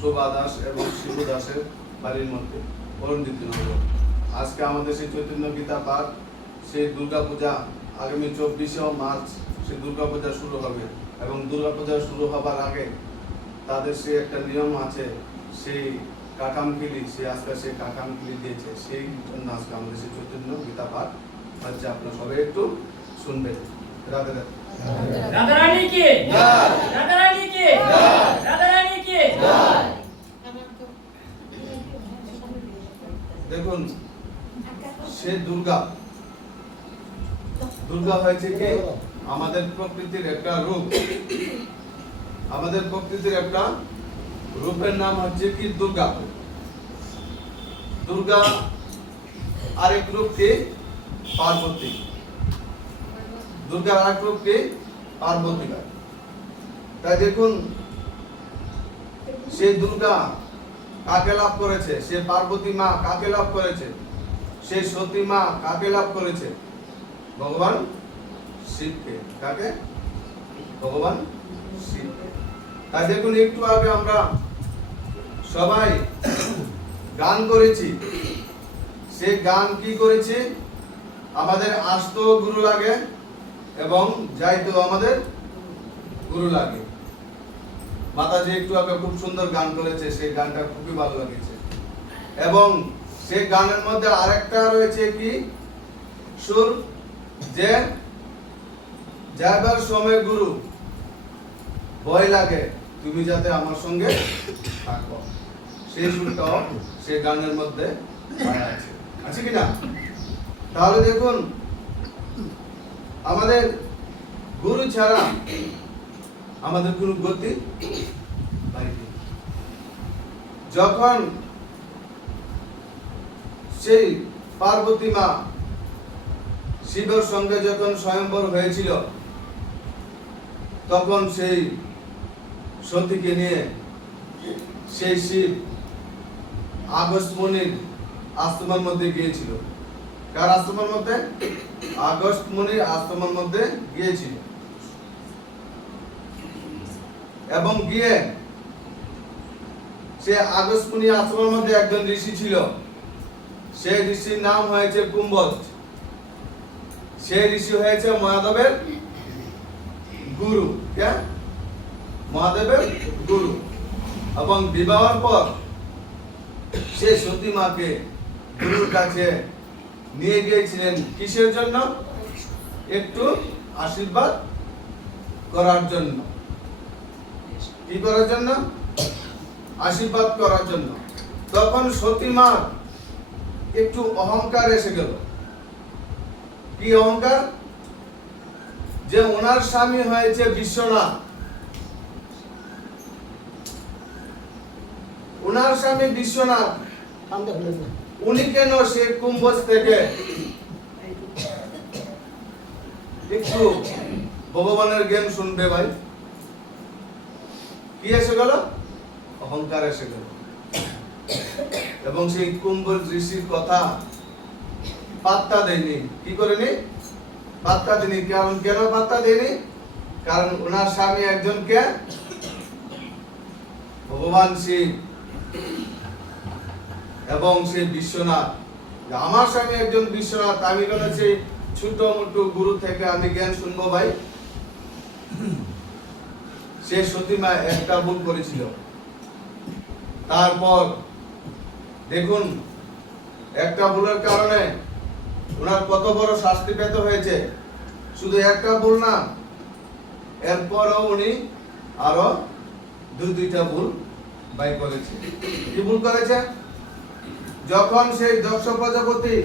শোভা দাস এবং শিবু দাসের বাড়ির মধ্যে অরুণদীপ্তিনগর। আজকে আমাদের সেই চৈতন্য গীতা পাঠ, সেই দুর্গাপূজা আগামী 24শে মার্চ সেই দুর্গাপূজা শুরু হবে এবং দুর্গাপূজা শুরু হবার আগে তাদের সে একটা নিয়ম আছে, সেই কাকামকিলি, সে আজকে সেই কাকামকিলি দিয়েছে, সেই জন্য আজকে আমাদের সেই চৈতন্য গীতা পাঠ হচ্ছে। আপনারা সবাই একটু শুনবেন। রাধে রাধে। রাধা রানী কি জয়, রাধা রানী কি জয়, রাধা রানী কি জয়। দেখুন, সে দুর্গা দুর্গা হয়েছে কি আমাদের প্রকৃতির একটা রূপ। আমাদের প্রকৃতির একটা রূপের নাম হচ্ছে কি দুর্গা। দুর্গা আরেক রূপ কি পার্বতী। দুর্গার আরেক রূপ কি পার্বতী। তাই দেখুন, সে দুর্গা কাকে লাভ করেছে? সে পার্বতী মা কাকে লাভ করেছে? সে সতী মা কাকে লাভ করেছে? ভগবান শিবকে। কাকে? ভগবান শিবকে। তাই দেখুন, একটু আগে আমরা সবাই গান করেছি। সে গান কি করেছি? আমাদের আসতো গুরু লাগে এবং যাইতো আমাদের গুরু লাগে। মাতাজি একটু আগে খুব সুন্দর গান করেছে, সেই গানটা খুবই ভালো লেগেছে। এবং সেই গানের মধ্যে আরেকটা রয়েছে কি সুর, যে যাবার সময় গুরু ভয় লাগে তুমি যাতে আমার সঙ্গে থাকো। সেই সুরটাও সেই গানের মধ্যে আছে, আছে কিনা? তাহলে দেখুন, আমাদের গুরু ছাড়া আমাদের কোনো গতি নাই। যখন সেই পার্বতী মা শিবের সঙ্গে যখন স্বয়ংবর হয়েছিল, তখন সেই সতীকে নিয়ে সেই শিব আগস্ত্যমুনির আশ্রমের মধ্যে গিয়েছিল। কার আশ্রমের মধ্যে? আগস্ত্যমুনির আশ্রমের মধ্যে গিয়েছিল। এবং গিয়ে সে আগস্ত্যমুনি আশ্রমের মধ্যে একজন ঋষি ছিল। সেই ঋষির নাম হয়েছে কুম্ভজ। সেই ঋষি হয়েছে মহাদেবের গুরু। কে? মহাদেবের গুরু। এবং বিবাহের পর সে সতী মাকে গুরুর কাছে নিয়ে গিয়েছিলেন কিসের জন্য? একটু আশীর্বাদ করার জন্য। কি করার জন্য? আশীর্বাদ করার জন্য। তখন সতী মা একটু অহংকার এসে গেল। কি অহংকার? যে ওনার স্বামী হয়েছে বিশ্বনাথ, ওনার স্বামী বিশ্বনাথ, উনি কেন সে কুম্ভজ থেকে একটু ভগবানের জ্ঞান শুনবে? ভাই, কি এসে গেল? অহংকার এসে গেল। এবং সেই কুম্ভজ ঋষির কথা পাত্তা দেয়নি। কি করেনি? পাত্তা দেয়নি। কারণ কেন পাত্তা দেয়নি? কারণ ওনার স্বামী একজন কে? ভগবান শিব। এবং সেই বিশ্বনাথ, আমার স্বামী একজন বিশ্বনাথ, আমি কেন সেই ছোট মোটো গুরু থেকে আমি জ্ঞান শুনবো? ভাই, সে সতী মা একটা ভুল করেছিল। তারপর দেখুন, একটা ভুলের কারণে ওনার কত বড় শাস্তি পেতে হয়েছে। শুধু একটা ভুল না, এরপরও উনি আরো দুইটা ভুল বাই করেছে। কি ভুল করেছে? যখন সেই দক্ষ প্রজাপতি,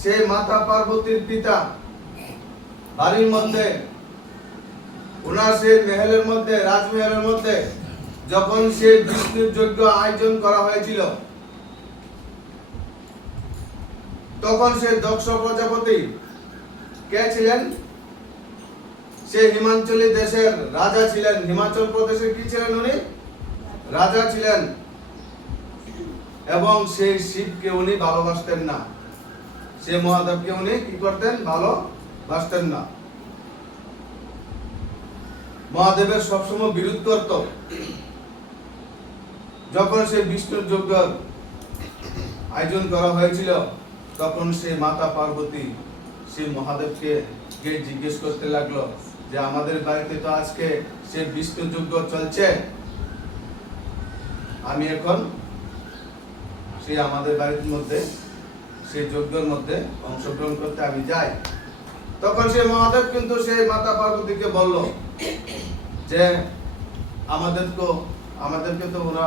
সেই মাতা পার্বতীর পিতা বাড়ির মধ্যে, ওনার সেই মহলের মধ্যে, রাজমহলের মধ্যে যখন সেই বিষ্ণুর যজ্ঞ আয়োজন করা হয়েছিল, তখন সেই দক্ষ প্রজাপতি কে ছিলেন? সে হিমাচলী দেশের রাজা ছিলেন। হিমাচল প্রদেশের কি ছিলেন উনি? রাজা ছিলেন। এবং সেই শিবকে উনি ভালোবাসতেন না। সে মহাদেবকে উনি কি করতেন? ভালোবাসতেন না। মহাদেবের সবসময় বিরোধ করত। যখন সে বিষ্ণুর যজ্ঞ আয়োজন করা হয়েছিল, তখন সে মাতা পার্বতী সে মহাদেবকে গিয়ে জিজ্ঞেস করতে লাগলো যে আমাদের বাড়িতে তো আজকে সে বিষ্ণু যজ্ঞ চলছে, আমি এখন সে আমাদের বাড়ির মধ্যে সেই যজ্ঞের মধ্যে অংশগ্রহণ করতে আমি যাই। তখন সে মহাদেব কিন্তু সেই মাতা পার্বতীকে বলল যে আমাদেরকে তো ওরা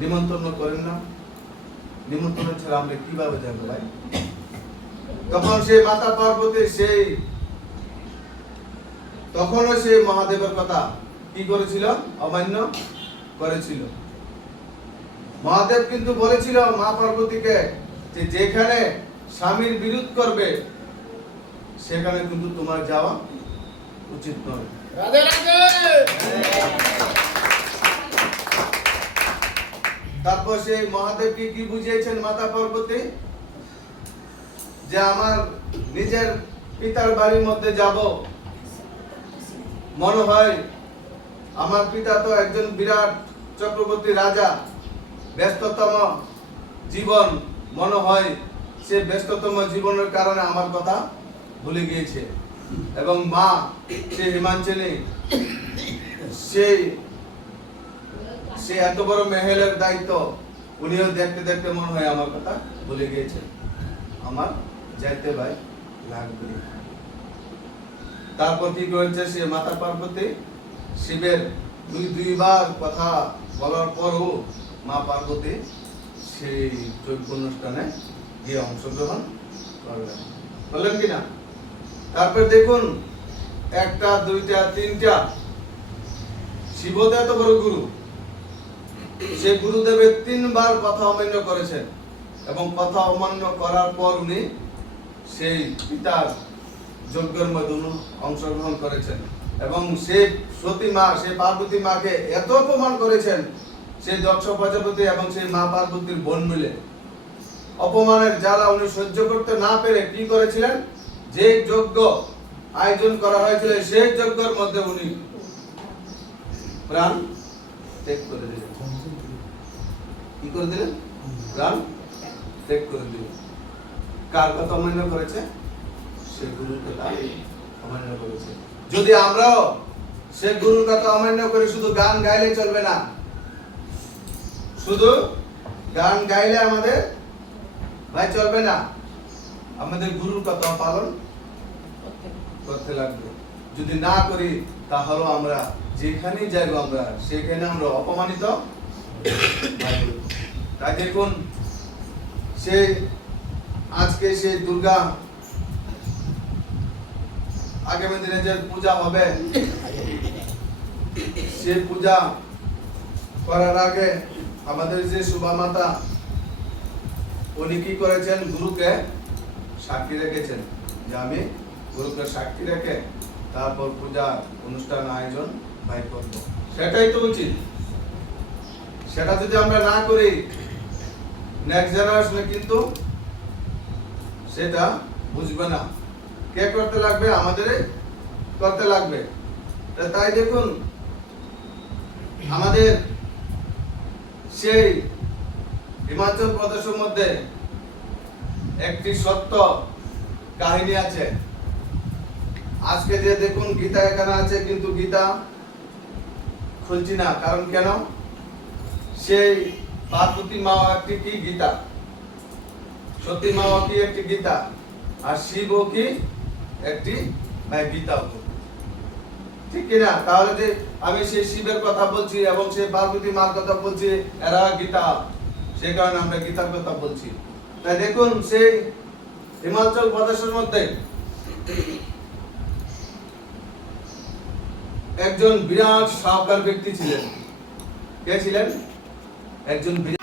নিমন্ত্রণ করেন না, নিমন্ত্রণ ছাড়া আমরা কিভাবে যাবো ভাই? তখন সেই মাতা পার্বতী তখনও সেই মহাদেবের কথা কি করেছিল? অমান্য করেছিল। মহাদেব কিন্তু বলেছিল মা পার্বতীকে যে যেখানে স্বামীর বিরোধ করবে সেখানে কিন্তু তোমার যাওয়া উচিত নয়। রাধে রাধে। তারপর সেই মহাদেবকে কি বুঝিয়েছেন মাতা পার্বতী? যে আমার নিজের পিতার বাড়ির মধ্যে যাব, মনে হয় আমার পিতা তো একজন বিরাট চক্রবর্তী রাজা, ব্যস্ততম জীবন, মনে হয় সে ব্যস্ততম জীবনের কারণে আমার কথা ভুলে গিয়েছে। এবং মা সে হিমাঞ্চলী সে এত বড় মেহেলের দায়িত্ব, উনিও দেখতে দেখতে মনে হয় আমার কথা ভুলে গিয়েছে, আমার যাইতে ভাই লাগবে। তারপর কি করেছে সে মাতা পার্বতী? শিবের দুইবার কথা বলার পরও মা পার্বতী সেই যজ্ঞ অনুষ্ঠানে গিয়ে অংশগ্রহণ করলেন, বললেন কিনা? তারপর দেখুন, একটা দুইটা তিনটা, শিবদেব এত বড় গুরু, সে গুরুদেবের 3 বার কথা অমান্য করেছেন এবং কথা অমান্য করার পর উনি সেই পিতার যজ্ঞের মধ্যে অংশগ্রহণ করেছেন এবং সে সতী মা, সে পার্বতী মাকে এত অপমান করেছেন, সে দক্ষ প্রজাপতি এবং সেই মা পার্বতীর বোন মিলে অপমানের জ্বালা উনি সহ্য করতে না পেরে কি করেছিলেন? যে যজ্ঞ আয়োজন করা হয়েছিল সেই যজ্ঞের মধ্যে উনি প্রাণ ত্যাগ করে দিলেন। কি করে দিলেন? প্রাণ ত্যাগ করে দিলেন। কার কথা অমান্য করেছে? সে গুরুর কথা অমান্য করেছে। যদি আমরাও সে গুরুর কথা অমান্য করে শুধু গান গাইলে চলবে না, শুধু গান গাইলে আমাদের ভাই চলবে না, আমাদের গুরুর কথা পালন করতে লাগবে। যদি না করি তাহলে আমরা যেখানেই যাইব আমরা সেখানে আমরা অপমানিত। তাই দেখুন, সে আজকে সে দুর্গা আগামী দিনে যে পূজা হবে, সে পূজা করার আগে আমাদের যে সুভা মাতা উনি কি করেছেন? গুরুকে সাক্ষী রেখেছেন যে আমি গুরুকে সাক্ষী রেখে তারপর পূজা অনুষ্ঠান আয়োজন ভাই করব। সেটাই তো উচিত। সেটা যদি আমরা না করি, নেক্সট জেনারেশনে কিন্তু সেটা বুঝবে না। কে করতে লাগবে? আমাদের করতে লাগবে। তাই দেখুন, আমাদের সেই হিমাচল প্রদেশের মধ্যে একটি সত্য কাহিনী আছে। আজকে যে দেখুন গীতা এখানে আছে, কিন্তু গীতা খুলছি না, কারণ কেন? সেই পার্বতী মা একটি কি গীতা, সতী মা কি একটি গীতা, আর শিব কি একটি গীতা, ঠিক কিনা? তাহলে যে আমি সেই শিবের কথা বলছি এবং সেই পার্বতী মার কথা বলছি, এরা গীতা, সেই কারণে আমরা গীতার কথা বলছি। তাই দেখুন, সেই হিমাচল প্রদেশের মধ্যে একজন বিরাট সাহকার ব্যক্তি ছিলেন। কে ছিলেন? একজন বিরাট